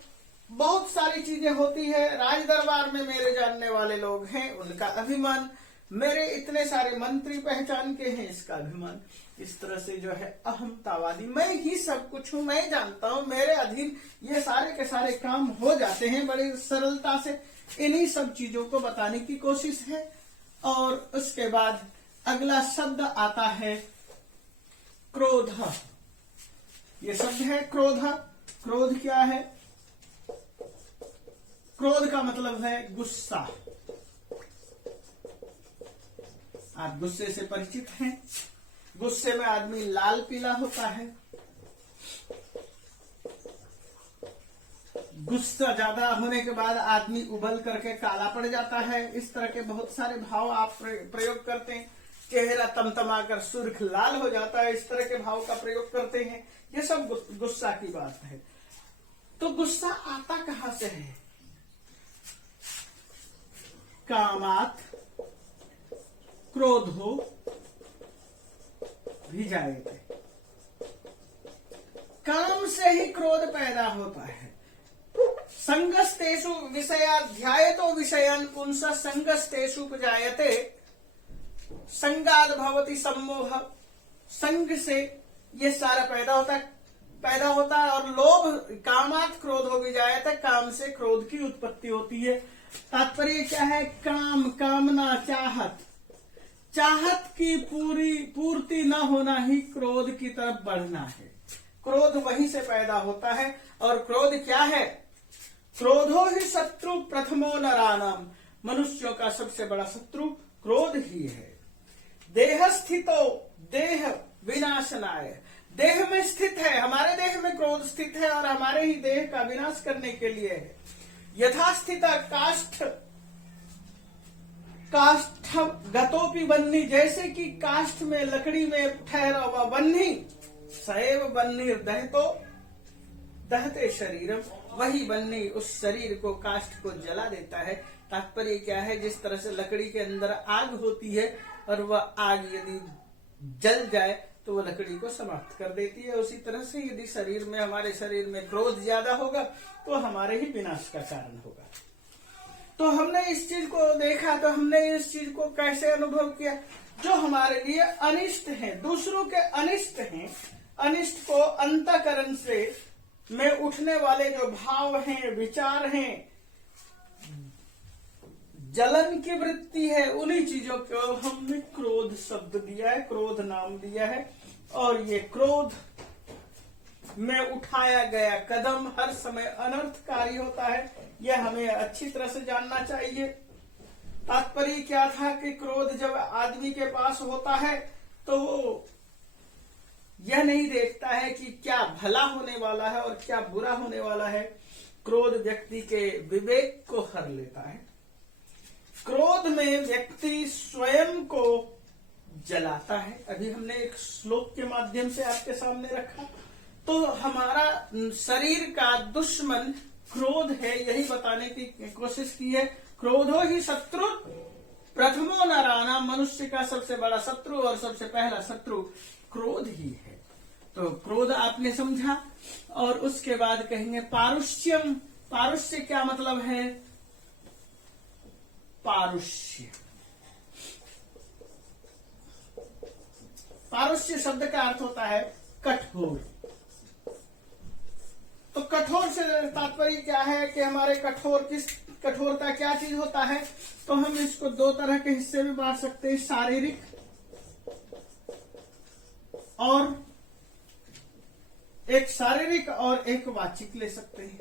बहुत सारी चीजें होती है। राज दरबार में मेरे जानने वाले लोग हैं उनका अभिमान, मेरे इतने सारे मंत्री पहचान के हैं इसका अभिमान। इस तरह से जो है अहमतावादी, मैं ही सब कुछ हूं, मैं जानता हूं, मेरे अधीन ये सारे के सारे काम हो जाते हैं बड़ी सरलता से। इन्हीं सब चीजों को बताने की कोशिश है। और उसके बाद अगला शब्द आता है क्रोध। ये शब्द है क्रोध। क्रोध क्या है? क्रोध का मतलब है गुस्सा। आप गुस्से से परिचित हैं। गुस्से में आदमी लाल पीला होता है, गुस्सा ज्यादा होने के बाद आदमी उबल करके काला पड़ जाता है। इस तरह के बहुत सारे भाव आप प्रयोग करते हैं। चेहरा तमतमा कर सुर्ख लाल हो जाता है, इस तरह के भाव का प्रयोग करते हैं। ये सब गुस्सा की बात है। तो गुस्सा आता कहां से है? कामात क्रोधो भी जायते, काम से ही क्रोध पैदा होता है। संगस्तेषु विषयाध्यायतो विषयान् पुंसः संगस्तेषु उपजायते, संगाद भवति सम्मोह। संग से ये सारा पैदा होता है और लोभ, कामात क्रोध हो भी जाए तो काम से क्रोध की उत्पत्ति होती है। तात्पर्य क्या है? काम, कामना, चाहत की पूर्ति न होना ही क्रोध की तरफ बढ़ना है। क्रोध वहीं से पैदा होता है। और क्रोध क्या है? क्रोधो ही शत्रु प्रथमो नराणाम, मनुष्यों का सबसे बड़ा शत्रु क्रोध ही है। देह स्थितो, देह विनाशनाय, देह में स्थित है, हमारे देह में क्रोध स्थित है और हमारे ही देह का विनाश करने के लिए है। यथास्थित काष्ठ गतोपि बन्नी, जैसे कि काष्ठ में, लकड़ी में ठहरा हुआ बन्नी, सैव बन्नी दहते शरीरम, वही बन्नी उस शरीर को, काष्ठ को जला देता है। तात्पर्य क्या है? जिस तरह से लकड़ी के अंदर आग होती है और वह आग यदि जल जाए तो वह लकड़ी को समाप्त कर देती है, उसी तरह से यदि शरीर में, हमारे शरीर में क्रोध ज्यादा होगा तो हमारे ही विनाश का कारण होगा। तो हमने इस चीज को देखा, तो हमने इस चीज को कैसे अनुभव किया? जो हमारे लिए अनिष्ट है, दूसरों के अनिष्ट हैं, अनिष्ट को अंतःकरण से में उठने वाले जो भाव हैं, विचार हैं, जलन की वृत्ति है, उन्हीं चीजों को हमने क्रोध शब्द दिया है, क्रोध नाम दिया है। और ये क्रोध में उठाया गया कदम हर समय अनर्थकारी होता है, यह हमें अच्छी तरह से जानना चाहिए। तात्पर्य क्या था कि क्रोध जब आदमी के पास होता है तो वो यह नहीं देखता है कि क्या भला होने वाला है और क्या बुरा होने वाला है। क्रोध व्यक्ति के विवेक को हर लेता है। क्रोध में व्यक्ति स्वयं को जलाता है। अभी हमने एक श्लोक के माध्यम से आपके सामने रखा। तो हमारा शरीर का दुश्मन क्रोध है, यही बताने की कोशिश की है। क्रोधो ही शत्रु प्रथमो नराणाम, मनुष्य का सबसे बड़ा शत्रु और सबसे पहला शत्रु क्रोध ही है। तो क्रोध आपने समझा। और उसके बाद कहेंगे पारुष्यम। पारुष्य क्या मतलब है? पारुष्य, पारुष्य शब्द का अर्थ होता है कठोर। तो कठोर से तात्पर्य क्या है कि हमारे कठोरता क्या चीज होता है? तो हम इसको दो तरह के हिस्से में बांट सकते हैं, शारीरिक और एक वाचिक ले सकते हैं।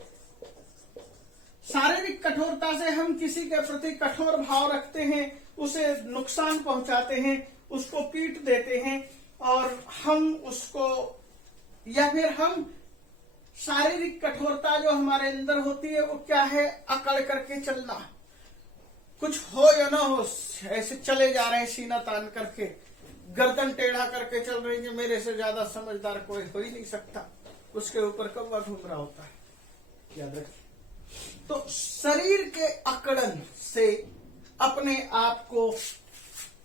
शारीरिक कठोरता से हम किसी के प्रति कठोर भाव रखते हैं, उसे नुकसान पहुंचाते हैं, उसको पीट देते हैं और हम उसको, या फिर हम शारीरिक कठोरता जो हमारे अंदर होती है वो क्या है? अकड़ करके चलना, कुछ हो या ना हो ऐसे चले जा रहे हैं, सीना तान करके, गर्दन टेढ़ा करके चल रहे हैं कि मेरे से ज्यादा समझदार कोई हो ही नहीं सकता, उसके ऊपर कौवा घूम रहा होता है। याद रखिए। तो शरीर के अकड़न से अपने आप को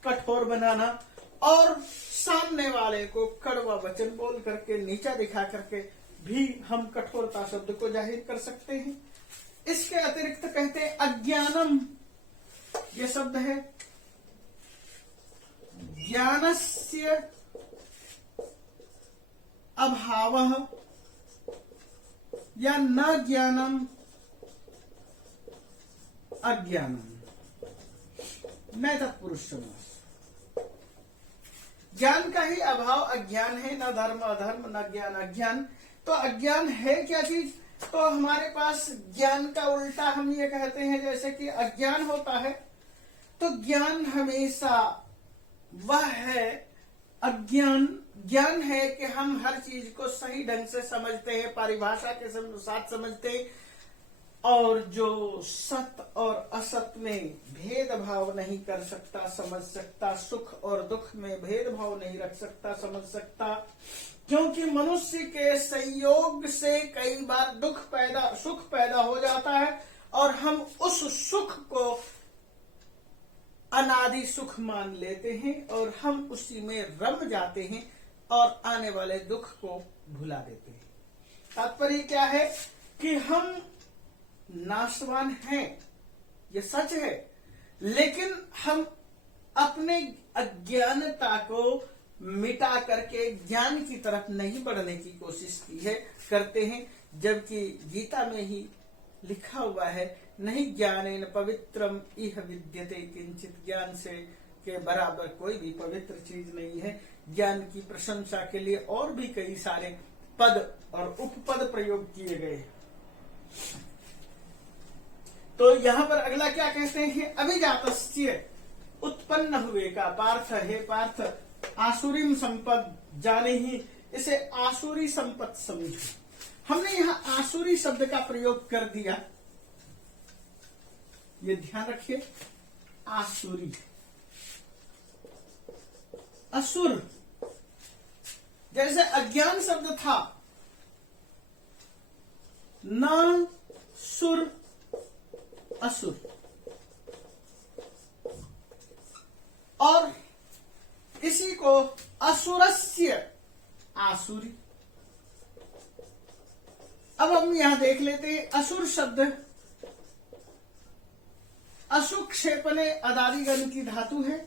कठोर बनाना और सामने वाले को कड़वा वचन बोल करके, नीचा दिखा करके भी हम कठोरता शब्द को जाहिर कर सकते हैं। इसके अतिरिक्त कहते हैं अज्ञानम, ये शब्द है ज्ञानस्य अभावः या न ज्ञानम अज्ञानम, न तत्पुरुष समास। ज्ञान का ही अभाव अज्ञान है, न धर्म अधर्म, न ज्ञान अज्ञान। तो अज्ञान है क्या चीज? तो हमारे पास ज्ञान का उल्टा हम ये कहते हैं, जैसे कि अज्ञान होता है तो ज्ञान हमेशा वह है अज्ञान। ज्ञान है कि हम हर चीज को सही ढंग से समझते हैं, परिभाषा के साथ समझते हैं, और जो सत और असत में भेदभाव नहीं कर सकता, समझ सकता, सुख और दुख में भेदभाव नहीं रख सकता, समझ सकता, क्योंकि मनुष्य के संयोग से कई बार सुख पैदा हो जाता है और हम उस सुख को अनादि सुख मान लेते हैं और हम उसी में रम जाते हैं और आने वाले दुख को भुला देते हैं। तात्पर्य क्या है कि हम नाशवान हैं, ये सच है, लेकिन हम अपने अज्ञानता को मिटा करके ज्ञान की तरफ नहीं बढ़ने की कोशिश करते हैं, जबकि गीता में ही लिखा हुआ है, नहीं ज्ञानेन पवित्रम इह विद्यते किंचित, ज्ञान से के बराबर कोई भी पवित्र चीज नहीं है। ज्ञान की प्रशंसा के लिए और भी कई सारे पद और उपपद प्रयोग किए गए। तो यहां पर अगला क्या कहते हैं, अभिजातस्य उत्पन्न हुए का पार्थ है, पार्थ आसुरीम संपद जाने ही, इसे आसुरी संपद समझो। हमने यहां आसुरी शब्द का प्रयोग कर दिया, ये ध्यान रखिए। आसुरी, असुर, जैसे अज्ञान शब्द था, न सुर असुर, और इसी को असुरस्य आसुरी। अब हम यहां देख लेते हैं, असुर शब्द असुक्षेपणे अदादिगण की धातु है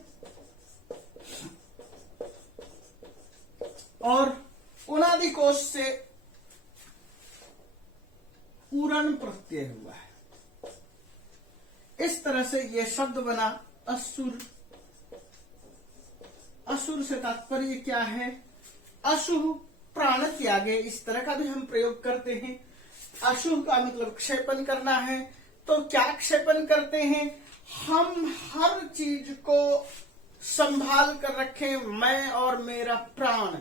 और उनादि कोश से पूरण प्रत्यय हुआ है। इस तरह से यह शब्द बना असुर। असुर से तात्पर्य क्या है, अशुभ प्राण त्यागे, इस तरह का भी हम प्रयोग करते हैं। अशुभ का मतलब क्षेपण करना है, तो क्या क्षेपण करते हैं, हम हर चीज को संभाल कर रखें, मैं और मेरा प्राण,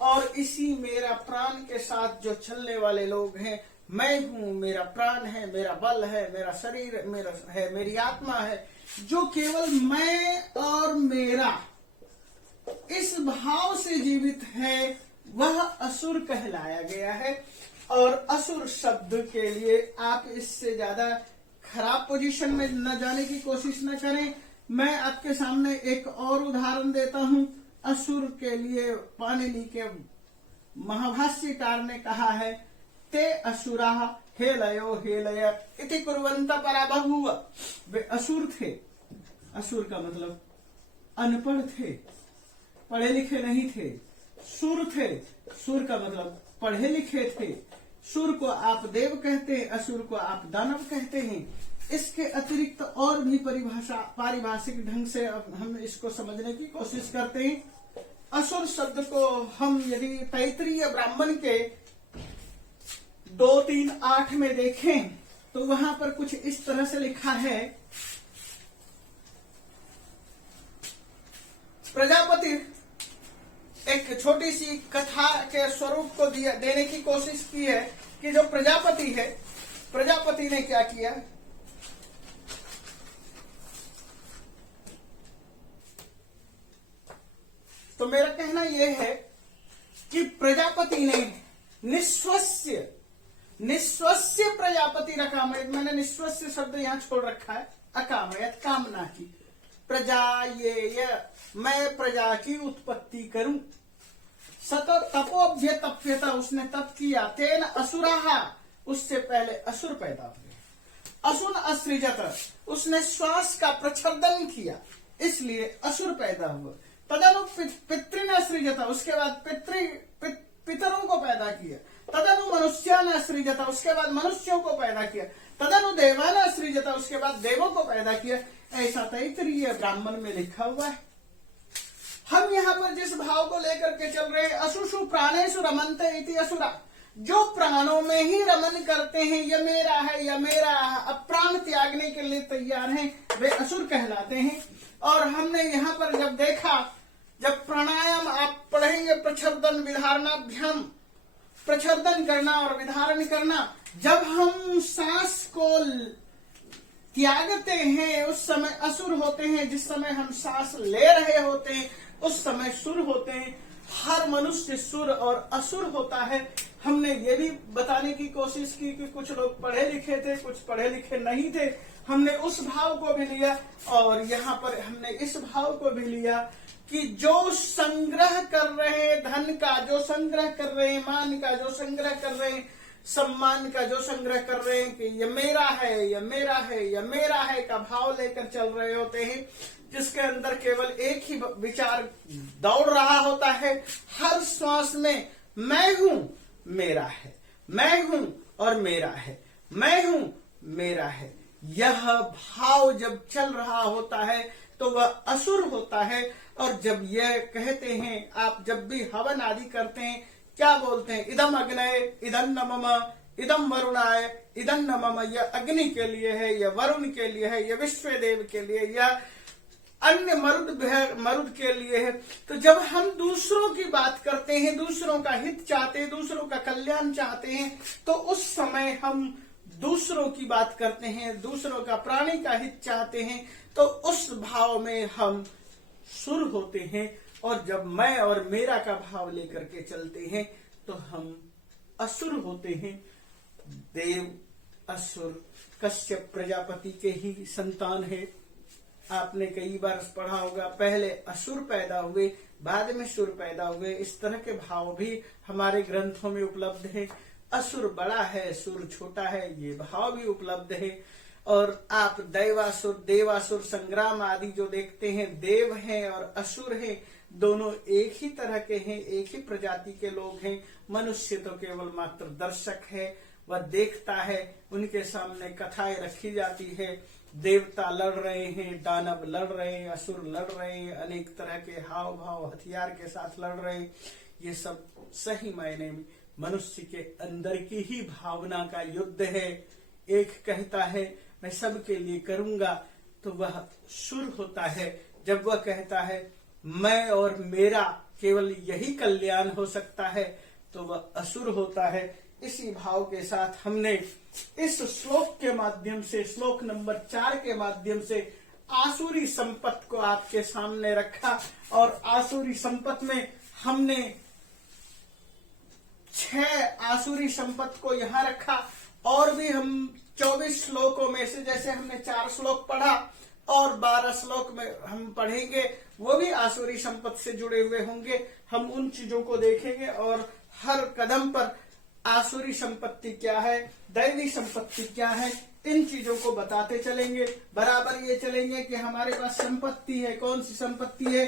और इसी मेरा प्राण के साथ जो चलने वाले लोग हैं, मैं हूं, मेरा प्राण है, मेरा बल है, मेरा शरीर मेरा है, मेरी आत्मा है, जो केवल मैं और मेरा इस भाव से जीवित है, वह असुर कहलाया गया है। और असुर शब्द के लिए आप इससे ज्यादा खराब पोजीशन में न जाने की कोशिश न करें। मैं आपके सामने एक और उदाहरण देता हूं। असुर के लिए पाणिनि के महाभाष्यकार ने कहा है, ते असुरा हेलयो हेलय इति कुर्वन्त पराबभूव। वे असुर थे। असुर का मतलब अनपढ़ थे, पढ़े लिखे नहीं थे। सुर थे, सुर का मतलब पढ़े लिखे थे। सुर को आप देव कहते हैं, असुर को आप दानव कहते हैं। इसके अतिरिक्त और भी पारिभाषिक ढंग से अब हम इसको समझने की कोशिश करते हैं। असुर शब्द को हम यदि तैत्तिरीय ब्राह्मण के 2-3-8 में देखें तो वहां पर कुछ इस तरह से लिखा है, प्रजापति, एक छोटी सी कथा के स्वरूप को देने की कोशिश की है कि जो प्रजापति है, प्रजापति ने क्या किया, तो मेरा कहना यह है कि प्रजापति ने निस्वस्य प्रजापति रकामयत, मैंने निस्वस्य शब्द यहां छोड़ रखा है, अकामयत कामना की, प्रजा ये मैं प्रजा की उत्पत्ति करूं। सत तपोभ्य तप्यता, उसने तप किया, तेन असुराहा, उससे पहले असुर पैदा हुए। असुन असृजत, उसने श्वास का प्रच्छेदन किया, इसलिए असुर पैदा हुआ। तदनु पितृन असृजता, उसके बाद पितरों को पैदा किया। तदनु मनुष्यान असृजता, उसके बाद मनुष्यों को पैदा किया। तदनु देवान असृजता, उसके बाद देवों को पैदा किया। ऐसा तैत्तिरीय ब्राह्मण में लिखा हुआ है। हम यहाँ पर जिस भाव को लेकर के चल रहे हैं, असुषु प्राणेषु रमन्ते इति असुरा, जो प्राणों में ही रमन करते हैं, यह मेरा है, यह मेरा है, अब प्राण त्यागने के लिए तैयार हैं, वे असुर कहलाते हैं। और हमने यहाँ पर जब देखा जब प्राणायाम आप पढ़ेंगे, प्रच्छदन विधारणाभ्याम, प्रच्छदन करना और विधारण करना, जब हम सांस को त्यागते हैं उस समय असुर होते हैं, जिस समय हम सांस ले रहे होते हैं उस समय सुर होते हैं। हर मनुष्य सुर और असुर होता है। हमने ये भी बताने की कोशिश की कि कुछ लोग पढ़े लिखे थे, कुछ पढ़े लिखे नहीं थे। हमने उस भाव को भी लिया और यहाँ पर हमने इस भाव को भी लिया कि जो संग्रह कर रहे हैं धन का, जो संग्रह कर रहे हैं मान का, जो संग्रह कर रहे हैं सम्मान का, जो संग्रह कर रहे हैं कि ये मेरा है, ये मेरा है, ये मेरा है का भाव लेकर चल रहे होते हैं, जिसके अंदर केवल एक ही विचार दौड़ रहा होता है हर श्वास में, मैं हूं, मेरा है, मैं हूं और मेरा है, मैं हूं, मेरा है। यह भाव जब चल रहा होता है तो वह असुर होता है। और जब यह कहते हैं, आप जब भी हवन आदि करते हैं क्या बोलते हैं, इदम अग्नये, इदम नमः, इदम वरुणाय, इदम नमः, यह अग्नि के लिए है, यह वरुण के लिए है, यह विश्व देव के लिए, यह अन्य मरुद के लिए है। तो जब हम दूसरों की बात करते हैं, दूसरों का हित चाहते हैं, दूसरों का कल्याण चाहते हैं, तो उस समय हम दूसरों की बात करते हैं, दूसरों का प्राणी का हित चाहते हैं, तो उस भाव में हम सुर होते हैं। और जब मैं और मेरा का भाव लेकर के चलते हैं तो हम असुर होते हैं। देव असुर कश्यप प्रजापति के ही संतान है। आपने कई बार पढ़ा होगा, पहले असुर पैदा हुए, बाद में सुर पैदा हुए। इस तरह के भाव भी हमारे ग्रंथों में उपलब्ध है। असुर बड़ा है, सुर छोटा है, ये भाव भी उपलब्ध है। और आप दैवासुर, देवासुर संग्राम आदि जो देखते हैं, देव हैं और असुर हैं, दोनों एक ही तरह के हैं, एक ही प्रजाति के लोग हैं। मनुष्य तो केवल मात्र दर्शक है, वह देखता है, उनके सामने कथाएं रखी जाती है। देवता लड़ रहे हैं, दानव लड़ रहे हैं, असुर लड़ रहे हैं, अनेक तरह के हाव भाव हथियार के साथ लड़ रहे हैं। ये सब सही मायने में मनुष्य के अंदर की ही भावना का युद्ध है। एक कहता है मैं सबके लिए करूंगा तो वह सुर होता है। जब वह कहता है मैं और मेरा केवल यही कल्याण हो सकता है तो वह असुर होता है। इसी भाव के साथ हमने इस श्लोक के माध्यम से, श्लोक नंबर 4 के माध्यम से आसुरी संपत्ति को आपके सामने रखा। और आसुरी संपत्ति में हमने 6 आसुरी संपत्ति को यहाँ रखा। और भी हम 24 श्लोकों में से, जैसे हमने 4 श्लोक पढ़ा और 12 श्लोक में हम पढ़ेंगे, वो भी आसुरी संपत्ति से जुड़े हुए होंगे। हम उन चीजों को देखेंगे और हर कदम पर आसुरी संपत्ति क्या है, दैवी संपत्ति क्या है, इन चीजों को बताते चलेंगे। बराबर ये चलेंगे कि हमारे पास संपत्ति है, कौन सी संपत्ति है,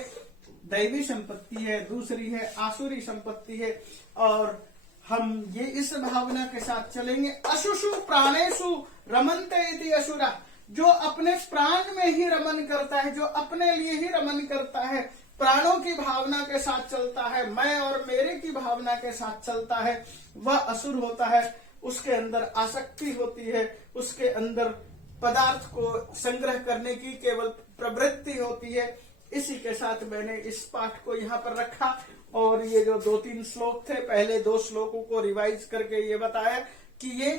दैवी संपत्ति है, दूसरी है आसुरी संपत्ति है। और हम ये इस भावना के साथ चलेंगे, अशुषु प्राणेषु रमन्ते इति असुरा, जो अपने प्राण में ही रमन करता है, जो अपने लिए ही रमन करता है, प्राणों की भावना के साथ चलता है, मैं और मेरे की भावना के साथ चलता है, वह असुर होता है। उसके अंदर आसक्ति होती है, उसके अंदर पदार्थ को संग्रह करने की केवल प्रवृत्ति होती है। इसी के साथ मैंने इस पाठ को यहाँ पर रखा। और ये जो 2-3 श्लोक थे, पहले 2 श्लोकों को रिवाइज करके ये बताया कि ये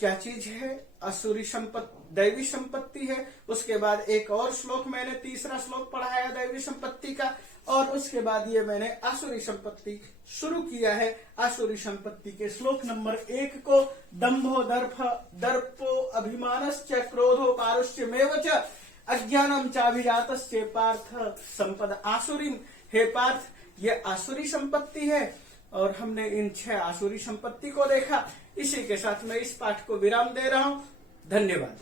क्या चीज है, असुरी संपत्ति, दैवी संपत्ति है। उसके बाद एक और श्लोक मैंने, तीसरा श्लोक पढ़ाया दैवी संपत्ति का, और उसके बाद ये मैंने आसुरी संपत्ति शुरू किया है। आसुरी संपत्ति के श्लोक नंबर 1 को दंभो दर्पो अभिमानश्च क्रोधो पारुष्यमेव च अज्ञानम चाभिजातस्य पार्थ संपद आसुरीम। हे पार्थ, ये आसुरी संपत्ति है। और हमने इन 6 आसुरी संपत्ति को देखा। इसी के साथ मैं इस पाठ को विराम दे रहा हूं। धन्यवाद।